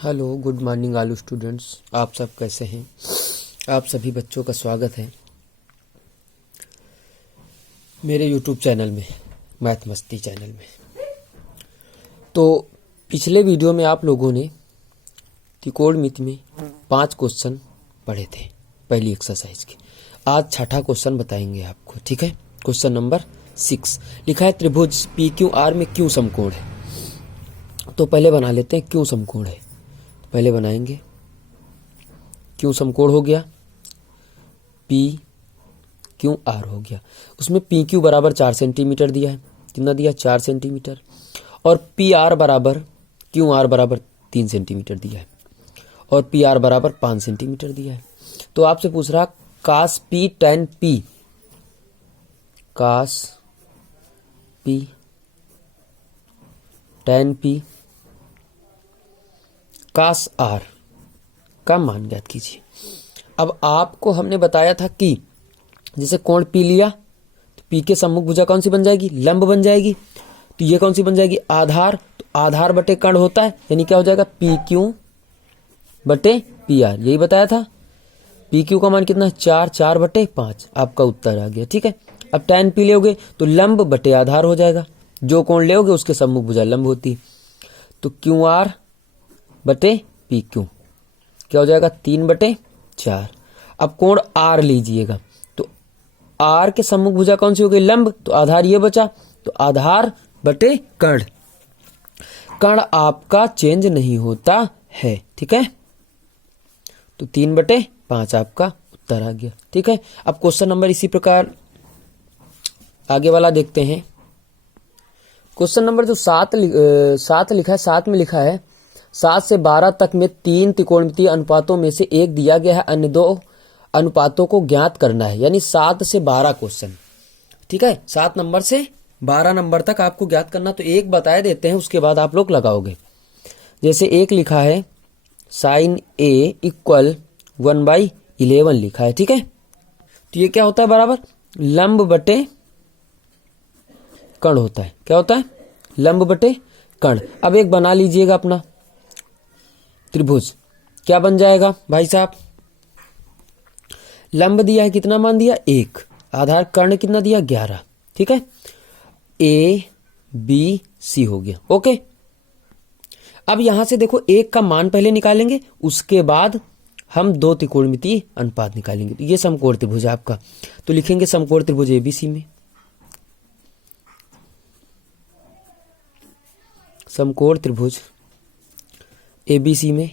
Hello, good morning आलू students. आप सब कैसे हैं? आप सभी बच्चों का स्वागत है मेरे यूट्यूब चैनल में, मैथ मस्ती चैनल में। तो पिछले वीडियो में आप लोगों ने त्रिकोणमिति में 5 क्वेश्चन पढ़े थे पहली एक्सरसाइज के। आज छठा क्वेश्चन बताएंगे आपको, ठीक है। क्वेश्चन नंबर 6 लिखा है त्रिभुज PQR में क्यों समकोण है। तो पहले बना लेते हैं क्यों समकोण है। पहले बनाएंगे क्यों समकोण हो गया, PQR हो गया। उसमें PQ बराबर 4 सेंटीमीटर दिया है। कितना दिया? 4 सेंटीमीटर। और PR बराबर QR बराबर 3 सेंटीमीटर दिया है। और PR बराबर 5 सेंटीमीटर दिया है। तो आपसे पूछ रहा cos P tan P, cos P tan P cos R का मान ज्ञात कीजिए। अब आपको हमने बताया था कि जैसे कोण P लिया तो P के सम्मुख भुजा कौन सी बन जाएगी? लंब बन जाएगी। तो ये कौन सी बन जाएगी? आधार। तो आधार बटे कर्ण होता है, यानी क्या हो जाएगा? PQ बटे PR। यही बताया था। PQ का मान कितना है? 4 बटे 5। आपका उत्तर आ गया, ठीक है। अब tan P लोगे तो लंब बटे आधार हो जाएगा। जो कोण लोगे उसके सम्मुख भुजा लंब होती है। तो QR बटे PQ क्या हो जाएगा? 3 बटे 4। अब कोण R लीजिएगा तो R के सम्मुख भुजा कौन सी हो गई? लंब। तो आधार ये बचा, तो आधार बटे कर्ण। कर्ण आपका चेंज नहीं होता है, ठीक है। तो 3 बटे 5 आपका उत्तर आ गया, ठीक है। अब क्वेश्चन नंबर इसी प्रकार आगे वाला देखते हैं। क्वेश्चन नंबर जो 7 लिखा है, 7 में लिखा है 7 से 12 तक में 3 त्रिकोणमितीय अनुपातों में से एक दिया गया है, अन्य 2 अनुपातों को ज्ञात करना है। यानी 7 से 12 क्वेश्चन, ठीक है। 7 नंबर से 12 नंबर तक आपको ज्ञात करना। तो एक बताए देते हैं, उसके बाद आप लोग लगाओगे। जैसे एक लिखा है sin A इक्वल 1/11 लिखा है, ठीक है। तो ये क्या होता है? बराबर लंब बटे कर्ण होता है। क्या होता है? लंब बटे कर्ण। अब एक बना लीजिएगा अपना त्रिभुज। क्या बन जाएगा भाई साहब? लंब दिया है, कितना मान दिया? 1। आधार कर्ण कितना दिया? 11, ठीक है। ABC हो गया, ओके। अब यहां से देखो एक का मान पहले निकालेंगे, उसके बाद हम 2 त्रिकोणमितीय अनुपात निकालेंगे। तो ये समकोण त्रिभुज है आपका। तो लिखेंगे समकोण त्रिभुज ABC में, समकोण त्रिभुज ABC में।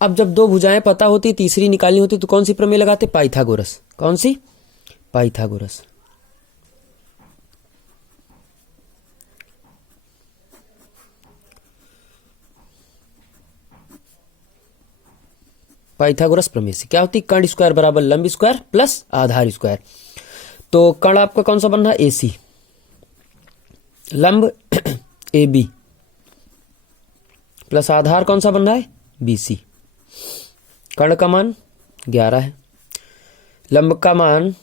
अब जब 2 भुजाएं पता होती, तीसरी निकालनी होती, तो कौन सी प्रमेय लगाते? पाइथागोरस। कौन सी? पाइथागोरस। पाइथागोरस प्रमेय से क्या होती? कर्ण स्क्वायर बराबर लंब स्क्वायर प्लस आधार स्क्वायर। तो कर्ण आपका कौन सा बन रहा है? AC। लंब AB प्लस आधार कौन सा बन रहा है? BC। कर्ण का मान 11 है। लंब का मान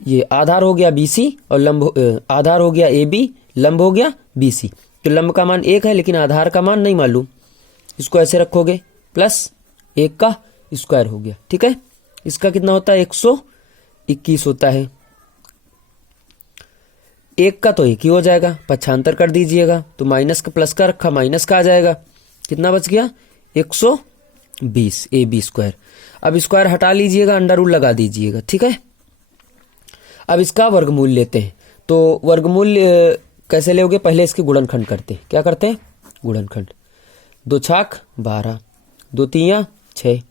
ये आधार हो गया BC और लंब आधार हो गया AB, लंब हो गया BC। तो लंब का मान 1 है, लेकिन आधार का मान नहीं मालूम। इसको ऐसे रखोगे, प्लस 1 का स्क्वायर हो गया, ठीक है। इसका कितना होता है? 121 होता है। 1 का तो 1 ही हो जाएगा, पक्षांतर कर दीजिएगा। तो माइनस का प्लस का रखा, माइनस का आ जाएगा। कितना बच गया? 120 AB स्क्वायर। अब स्क्वायर हटा लीजिएगा, अंडर रूट लगा दीजिएगा, ठीक है। अब इसका वर्गमूल लेते हैं। तो वर्गमूल कैसे लोगे? पहले इसके गुणनखंड करते हैं। क्या करते हैं? गुणनखंड। 2 छाक 12, 2 तिया 6,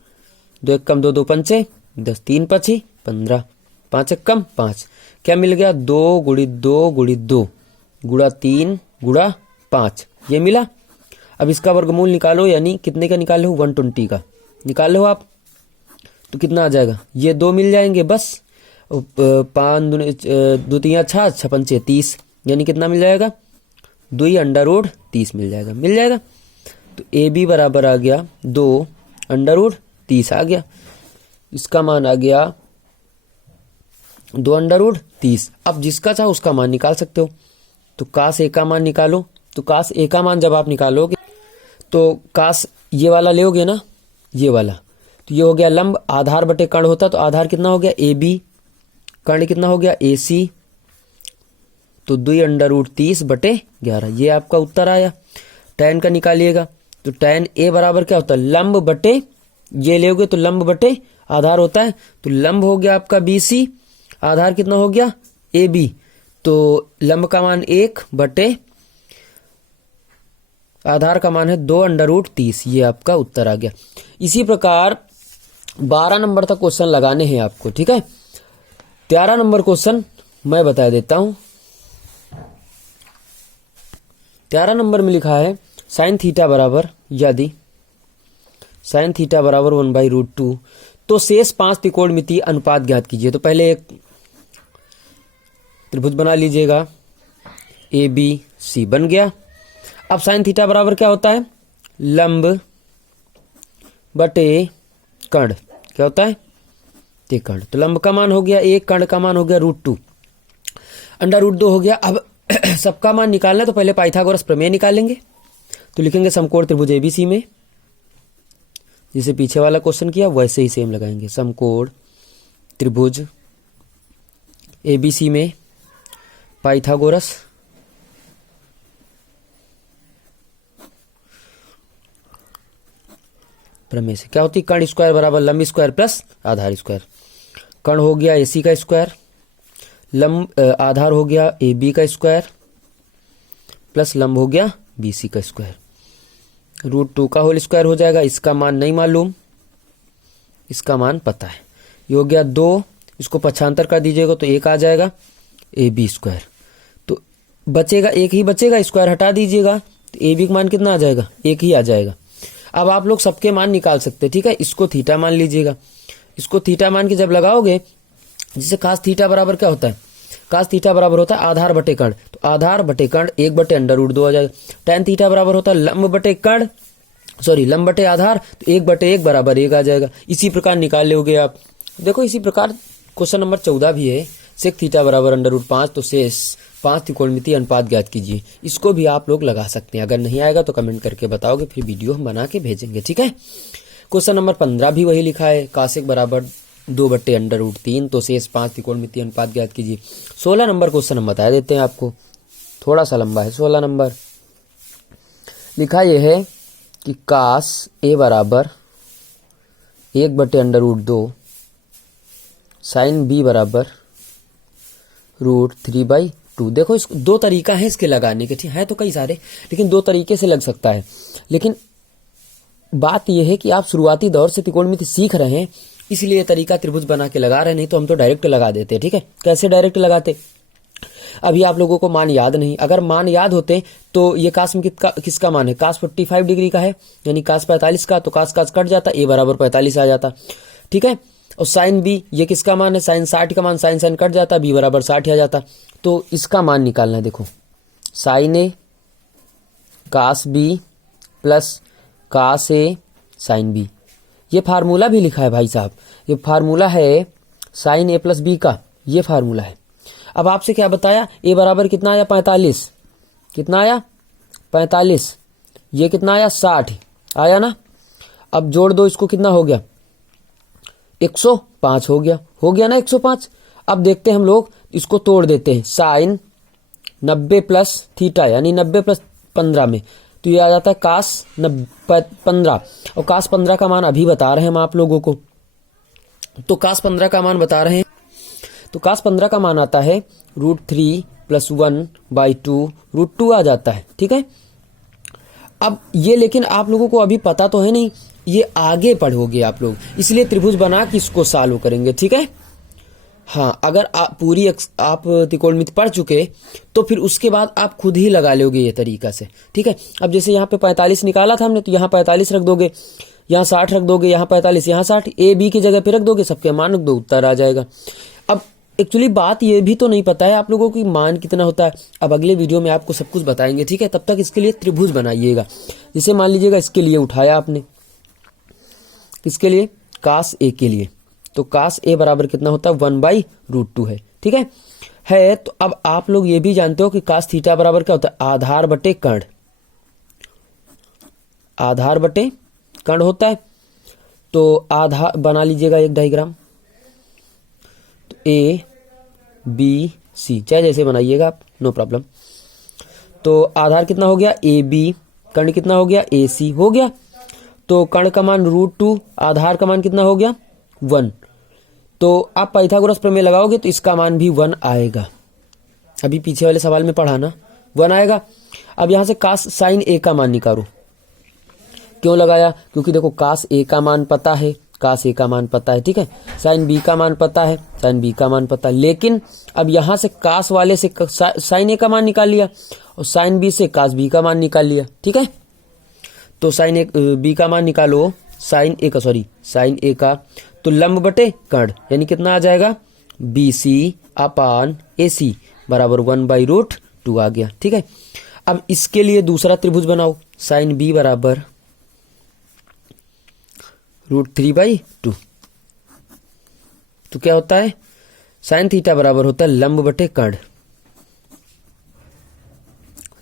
2 एकम 2, 2 पंचे 10, 3 पची 15, 5 एकम 5। क्या मिल गया? 2 × 2 × 2 गुणा 3 गुणा 5, ये मिला। अब इसका वर्गमूल निकालो, यानी कितने का निकाले हो? 120 का निकाले हो आप। तो कितना आ जाएगा? ये 2 मिल जाएंगे बस। 5 2 तिया 6, 6 पंचे 30, यानी कितना मिल जाएगा? 2 अंडर रूट 30 मिल जाएगा। मिल जाएगा। तो AB बराबर आ गया 2 अंडर रूट 30 आ गया। इसका मान आ गया 2 अंडर रूट 30। अब जिसका चाहो उसका मान निकाल सकते हो। तो cos A का मान निकालो, तो कास ए का मान जब आप निकालोगे तो कास ये वाला लोगे ना, ये वाला, तो ये हो गया लंब, आधार बटे कर्ण होता तो आधार कितना हो गया ए बी, कर्ण कितना हो गया ए सी, तो 2√30/11, ये आपका उत्तर आया। tan का निकालिएगा तो tan ए बराबर क्या होता है, लंब बटे, ये लोगे तो लंब बटे आधार होता है, तो लंब हो गया आपका BC, आधार कितना हो गया AB, तो लंब का मान 1 बटे आधार का मान है 2√30, ये आपका उत्तर आ गया। इसी प्रकार 12 नंबर तक क्वेश्चन लगाने हैं आपको, ठीक है। 13 नंबर क्वेश्चन मैं बता देता हूं। 13 नंबर में लिखा है साइन थीटा बराबर, यदि साइन थीटा बराबर 1/√2 तो शेष 5 त्रिकोणमितीय अनुपात ज्ञात कीजिए। तो पहले एक त्रिभुज बना लीजिएगा, ABC बन गया। अब साइन थीटा बराबर क्या होता है, लंब बटे कर्ण, क्या होता है कर्ण, तो लंब का मान हो गया 1, कर्ण का मान हो गया √2, √2 हो गया। अब सबका मान निकालना है तो पहले पाइथागोरस प्रमेय निकालेंगे, तो लिखेंगे समकोण त्रिभुज ABC में, जिसे पीछे वाला क्वेश्चन किया वैसे ही सेम लगाएंगे, समकोण त्रिभुज ABC में पाइथागोरस प्रमेय से क्या होती है, कर्ण स्क्वायर बराबर लंब स्क्वायर प्लस आधार स्क्वायर। कर्ण हो गया AC का स्क्वायर, लंब आधार हो गया AB का स्क्वायर प्लस लंब हो गया BC का स्क्वायर, √2 का होल स्क्वायर हो जाएगा। इसका मान नहीं मालूम, इसका मान पता है, ये हो गया 2, इसको पक्षांतर कर दीजिएगा तो 1 आ जाएगा AB स्क्वायर, तो बचेगा 1 ही बचेगा, स्क्वायर हटा दीजिएगा तो AB का मान कितना आ जाएगा, 1 ही आ जाएगा। अब आप लोग सबके मान निकाल सकते हैं, ठीक है। इसको थीटा मान लीजिएगा, इसको थीटा मान के जब लगाओगे, जिसे कास थीटा बराबर क्या होता है, कास थीटा बराबर होता है आधार बटे कर्ण, तो आधार बटे कर्ण 1/√2 आ जाएगा। tan थीटा बराबर होता है लंब बटे कर्ण, सॉरी लंब बटे आधार, तो 1/1 बराबर 1 आ जाएगा। इसी प्रकार निकाल लोगे आप। देखो इसी प्रकार क्वेश्चन नंबर 14 भी है, सेक थीटा बराबर √5 तो शेष 5 त्रिकोणमितीय अनुपात ज्ञात कीजिए। इसको भी आप लोग लगा सकते हैं, अगर नहीं आएगा तो कमेंट करके बताओगे, फिर वीडियो हम बना के भेजेंगे, ठीक है। क्वेश्चन नंबर 15 भी वही लिखा है, कासेक बराबर 2/√3 तो शेष 5 त्रिकोणमितीय अनुपात ज्ञात कीजिए। 16 नंबर क्वेश्चन हम बता देते हैं आपको, थोड़ा सा लंबा है। 16 नंबर लिखा यह है कि कास ए बराबर 1/√2 साइन बी बराबर √3/2। देखो इस दो तरीका है इसके लगाने के, ठीक है, तो कई सारे, लेकिन 2 तरीके से लग सकता है। लेकिन बात यह है कि आप शुरुआती दौर से त्रिकोणमिति सीख रहे हैं, इसलिए ये तरीका त्रिभुज बना के लगा रहे, नहीं तो हम तो डायरेक्ट लगा देते, ठीक है। कैसे डायरेक्ट लगाते, अभी आप लोगों को मान याद नहीं, अगर मान याद होते तो ये कास में किसका मान है, कास 45 डिग्री का है, यानी कास 45 का, तो कास कट जाता, ए बराबर 45 आ जाता, ठीक है। और साइन बी ये किसका मान है, साइन 60 का मान, साइन कट जाता, बी बराबर 60 आ जाता। तो इसका मान निकालना है, देखो साइन ए कास बी प्लस कास ए साइन बी, ये फार्मूला भी लिखा है भाई साहब, ये फार्मूला है साइन ए प्लस बी का, ये फार्मूला है। अब आपसे क्या बताया, ए बराबर कितना आया 45, कितना आया 45, ये कितना आया 60 आया ना। अब जोड़ दो इसको, कितना हो गया 105 हो गया ना 105। अब देखते हैं हम लोग, इसको तोड़ देते हैं, साइन 90 प्लस थीटा यानी 90 प्लस 15 में, तो ये आ जाता है कास 15, और कास 15 का मान अभी बता रहे हैं हम आप लोगों को, तो कास 15 का मान बता रहे हैं, तो कास 15 का मान आता है √3 + 1/2 √2 आ जाता है, ठीक है। अब ये लेकिन आप लोगों को अभी पता तो है नहीं, ये आगे पढ़ोगे आप लोग, इसलिए त्रिभुज बना के इसको सॉल्व करेंगे, ठीक है। हाँ, अगर आप पूरी आप त्रिकोणमिति पढ़ चुके तो फिर उसके बाद आप खुद ही लगा लोगे ये तरीका से, ठीक है। अब जैसे यहाँ पे 45 निकाला था हमने, तो यहाँ 45 रख दोगे, यहाँ 60 रख दोगे, यहाँ 45, यहाँ 60, ए बी की जगह पे रख दोगे, सबके मान रख दो, उत्तर आ जाएगा। अब एक्चुअली बात ये भी तो नहीं पता है आप लोगों की मान कितना होता है, अब अगले वीडियो में आपको सब कुछ बताएंगे, ठीक है। तब तक इसके लिए त्रिभुज बनाइएगा, जैसे मान लीजिएगा इसके लिए उठाया आपने, किसके लिए, कास ए के लिए, तो कास ए बराबर कितना होता है 1/√2 है, ठीक है। है। तो अब आप लोग ये भी जानते हो कि कास थीटा बराबर क्या होता है, आधार बटे कर्ण, आधार बटे कर्ण होता है। तो आधार बना लीजिएगा एक डायग्राम, तो ए बी सी, चाहे जैसे बनाइएगा आप, नो प्रॉब्लम। तो आधार कितना हो गया ए बी, कर्ण कितना हो गया ए सी हो गया। तो कर्ण का मान √2, आधार का मान कितना हो गया 1। तो आप पाइथागोरस प्रमेय लगाओगे तो इसका मान भी 1 आएगा। अभी पीछे वाले सवाल में पढ़ा ना, 1 आएगा। अब यहां से कास साइन ए का मान निकालो। क्यों लगाया, क्योंकि देखो कास ए का मान पता है, कास ए का मान पता है, ठीक है। साइन बी का मान पता है, साइन बी का मान पता है। लेकिन अब यहां से कास वाले से साइन ए का मान निकाल लिया और साइन बी से कास बी का मान निकाल लिया, ठीक है। तो साइन ए बी का मान निकालो, साइन ए का, तो लंब बटे कर्ण यानी कितना आ जाएगा बी सी अपान ए सी बराबर 1/√2 आ गया, ठीक है। अब इसके लिए दूसरा त्रिभुज बनाओ, साइन बी बराबर √3/2। तो क्या होता है, साइन थीटा बराबर होता है लंब बटे कर्ण,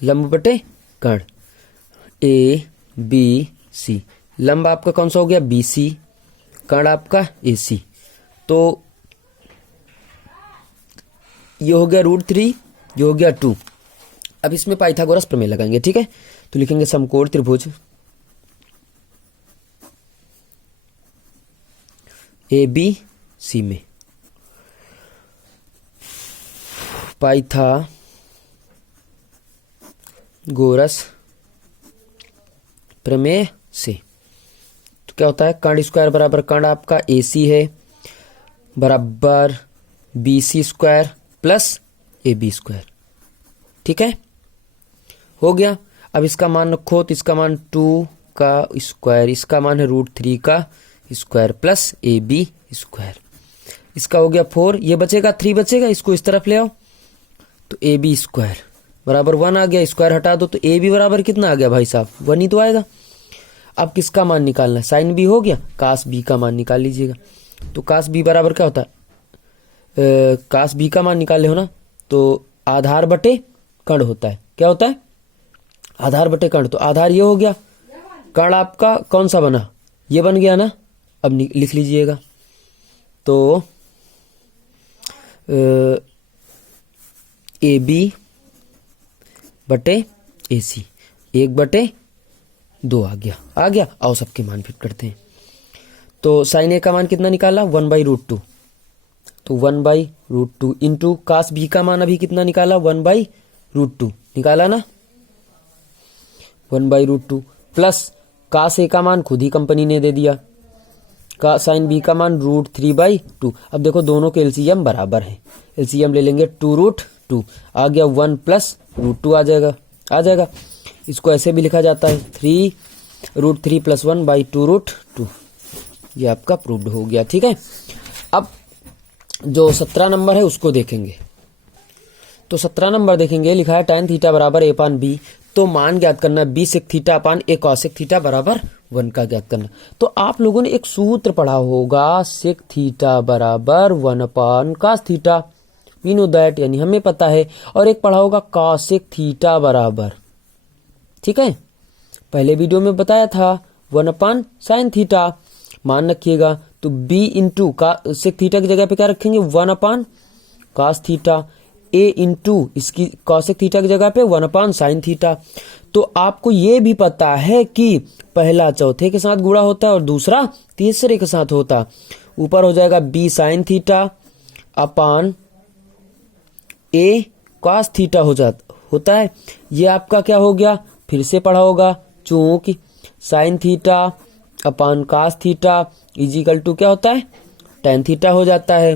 लंब बटे कर्ण ए बी सी। लंब आपका कौन सा हो गया बी सी, कर्ण आपका ए सी। तो ये हो गया √3, ये हो गया 2। अब इसमें पाइथागोरस प्रमेय लगाएंगे, ठीक है। तो लिखेंगे समकोण त्रिभुज ए बी सी में पाइथागोरस प्रमेय से तो क्या होता है, कर्ण स्क्वायर बराबर कर्ण आपका ए सी है बराबर B C square plus A B square, ठीक है, हो गया। अब इसका मान रखो तो इसका मान 2 का स्क्वायर, इसका मान है √3 का square plus A B square. इसका हो गया 4, ये बचेगा 3 बचेगा, इसको इस तरफ ले आओ तो ए बी स्क्वायर बराबर 1 आ गया। स्क्वायर हटा दो तो ए बी बराबर कितना आ गया भाई साहब 1 ही तो आएगा। अब किसका मान निकालना है, साइन बी हो गया, कास बी का मान निकाल लीजिएगा। तो कास बी बराबर क्या होता है, कास बी का मान निकाल ले हो ना, तो आधार बटे कर्ण होता है। क्या होता है, आधार बटे कर्ण। तो आधार ये हो गया, कर्ण आपका कौन सा बना, ये बन गया ना। अब लिख लीजिएगा, तो ए बी बटे ए सी 1/2 आ गया। आओ सबके मान फिट करते हैं। तो साइन ए का मान कितना निकाला 1/√2, तो 1/√2 इंटू कास बी का मान अभी कितना निकाला 1/√2 निकाला ना, 1/√2 प्लस कास ए का मान खुद ही कंपनी ने दे दिया, का साइन बी का मान √3/2। अब देखो दोनों के एलसीएम बराबर है, एलसीएम ले लेंगे 2√2 आ गया 1 + √2 आ जाएगा। इसको ऐसे भी लिखा जाता है 3√3 + 1/2√2। ये आपका प्रूव्ड हो गया, ठीक है। अब जो 17 नंबर है उसको देखेंगे। तो 17 नंबर देखेंगे, लिखा है tan थीटा बराबर a/b। तो मान ज्ञात करना b sec theta upon a cos theta बराबर 1 का ज्ञात करना। तो आप लोगों ने एक सूत्र पढ़ा होगा, sec थीटा बराबर 1 cos theta, we know that, यानी हमें पता है। और एक पढ़ा होगा cos थीटा बराबर, ठीक है, पहले वीडियो में बताया था 1 sin थीटा। मान रखिएगा, तो b इंटू का sec थीटा की जगह पे क्या रखेंगे 1 cos थीटा, a इंटू इसकी cos थीटा की जगह पे 1 sin थीटा। तो आपको ये भी पता है कि पहला चौथे के साथ गुणा होता है और दूसरा तीसरे के साथ होता। ऊपर हो जाएगा b sin theta upon a cos theta होता है। ये आपका क्या हो गया, फिर से पढ़ा होगा, चूंकि sin theta upon cos theta is equal to क्या होता है tan थीटा हो जाता है।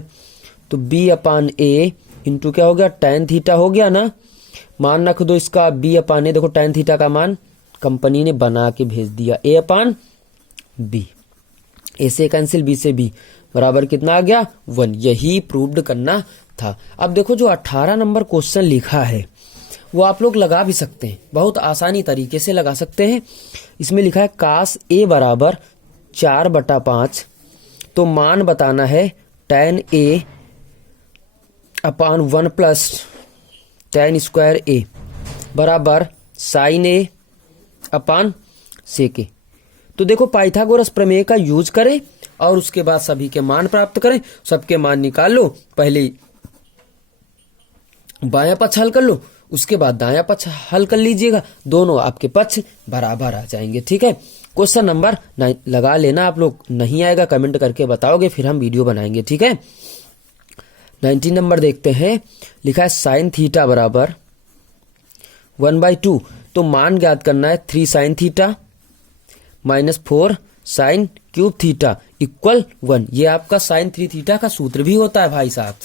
तो b अपान a इंटू क्या हो गया tan थीटा हो गया ना। मान रख दो इसका b अपान a, देखो tan थीटा का मान कंपनी ने बना के भेज दिया, a अपान b, a से कैंसिल b से b बराबर कितना आ गया 1। यही प्रूव्ड करना था। अब देखो जो 18 नंबर क्वेश्चन लिखा है वो आप लोग लगा भी सकते हैं, बहुत आसानी तरीके से लगा सकते हैं। इसमें लिखा है कास a बराबर 4/5। तो मान बताना है tan a upon 1 plus tan square A बराबर साइन ए अपान सेक ए। तो देखो पाइथागोरस प्रमेय का यूज करें और उसके बाद सभी के मान प्राप्त करें। सबके मान निकाल लो, पहले बायां पक्ष हल कर लो, उसके बाद दायां पक्ष हल कर लीजिएगा, दोनों आपके पक्ष बराबर आ जाएंगे। ठीक है, क्वेश्चन नंबर 9 लगा लेना आप लोग, नहीं आएगा कमेंट करके बताओगे, फिर हम वीडियो बनाएंगे। ठीक है, 19 नंबर देखते हैं। लिखा है साइन थीटा बराबर 1/2। तो मान ज्ञात करना है 3 sine theta minus 4 sine cube theta equal 1। ये आपका साइन 3 थीटा का सूत्र भी होता है भाई साहब।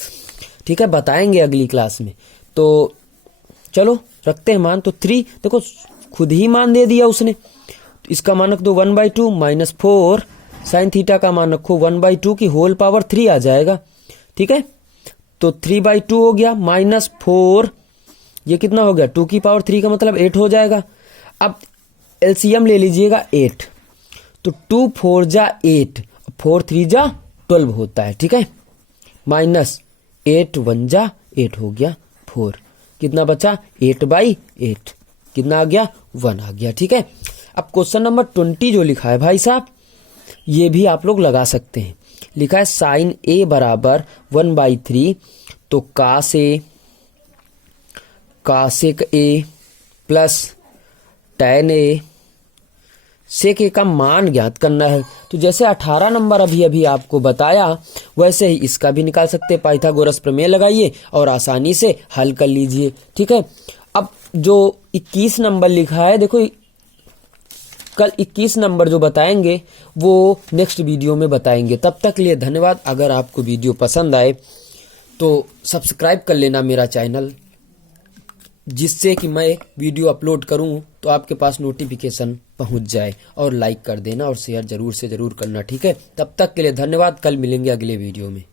ठीक है, बताएंगे अगली क्लास में। तो चलो रखते हैं मान। तो 3 देखो खुद ही मान दे दिया उसने, तो इसका मान रख दो 1/2 माइनस 4 साइन थीटा का मान रखो 1/2 की होल पावर 3 आ जाएगा। ठीक है, तो 3/2 हो गया माइनस 4, ये कितना हो गया 2 की पावर 3 का मतलब 8 हो जाएगा। अब एलसीएम ले लीजिएगा 8, तो 2 4 जा 8, 4 3 जा 12 होता है। ठीक है, माइनस 8 1 जा 8 हो गया 4, कितना बचा 8/8, कितना आ गया 1 आ गया। ठीक है, अब क्वेश्चन नंबर 20 जो लिखा है भाई साहब, ये भी आप लोग लगा सकते हैं। लिखा है साइन ए बराबर 1/3, तो कासेक ए प्लस टैन ए सेक ए का मान ज्ञात करना है। तो जैसे 18 नंबर अभी अभी आपको बताया, वैसे ही इसका भी निकाल सकते हैं। पाइथागोरस प्रमेय लगाइए और आसानी से हल कर लीजिए। ठीक है, अब जो 21 नंबर लिखा है, देखो कल 21 नंबर जो बताएंगे वो नेक्स्ट वीडियो में बताएंगे। तब तक के लिए धन्यवाद। अगर आपको वीडियो पसंद आए तो सब्सक्राइब कर लेना मेरा चैनल, जिससे कि मैं वीडियो अपलोड करूं तो आपके पास नोटिफिकेशन पहुंच जाए, और लाइक कर देना और शेयर जरूर से जरूर करना। ठीक है, तब तक के लिए धन्यवाद। कल मिलेंगे अगले वीडियो में।